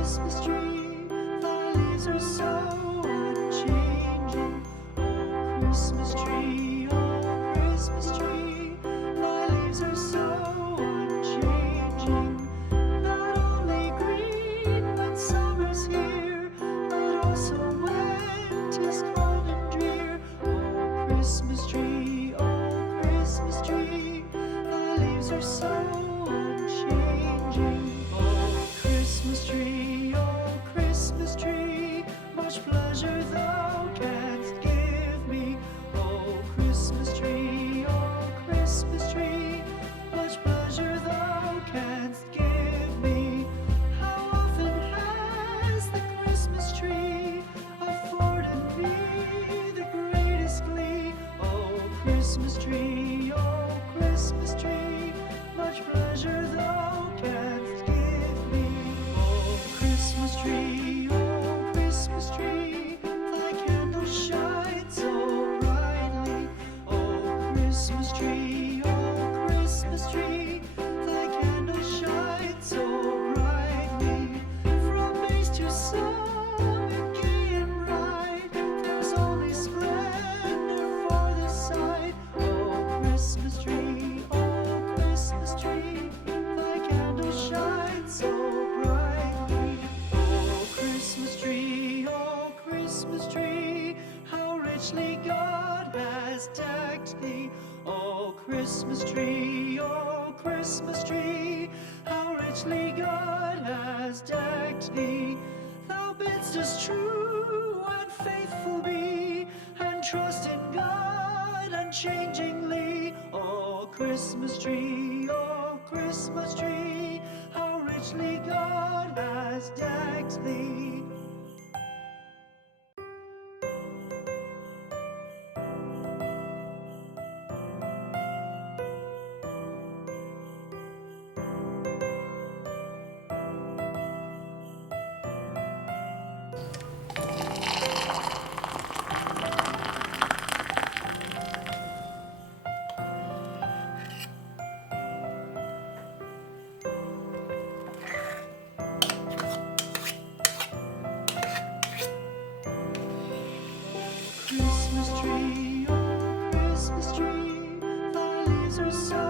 Christmas tree, thy leaves are so unchanging. Oh, Christmas tree, thy leaves are so unchanging. Not only green when summer's here, but also when 'tis cold and drear. Oh, Christmas tree, thy leaves are so unchanging. Oh, Christmas tree, much pleasure thou canst give me. Oh, Christmas tree, much pleasure thou canst give me. How often has the Christmas tree afforded me the greatest glee? Oh, Christmas tree, much pleasure thou canst give me. Oh, Christmas tree, thy candles shine so brightly. Oh, Christmas tree, thy candles shine so brightly. From base to summit, gay and bright, there's only splendor for the sight. Oh, Christmas tree, thy candles shine so brightly. Oh, Christmas tree, how richly God has decked thee. Oh, Christmas tree, how richly God has decked thee. Thou bidst us true and faithful be, and trust in God unchangingly. Oh, Christmas tree, how richly God has decked thee. Christmas tree, thy leaves are so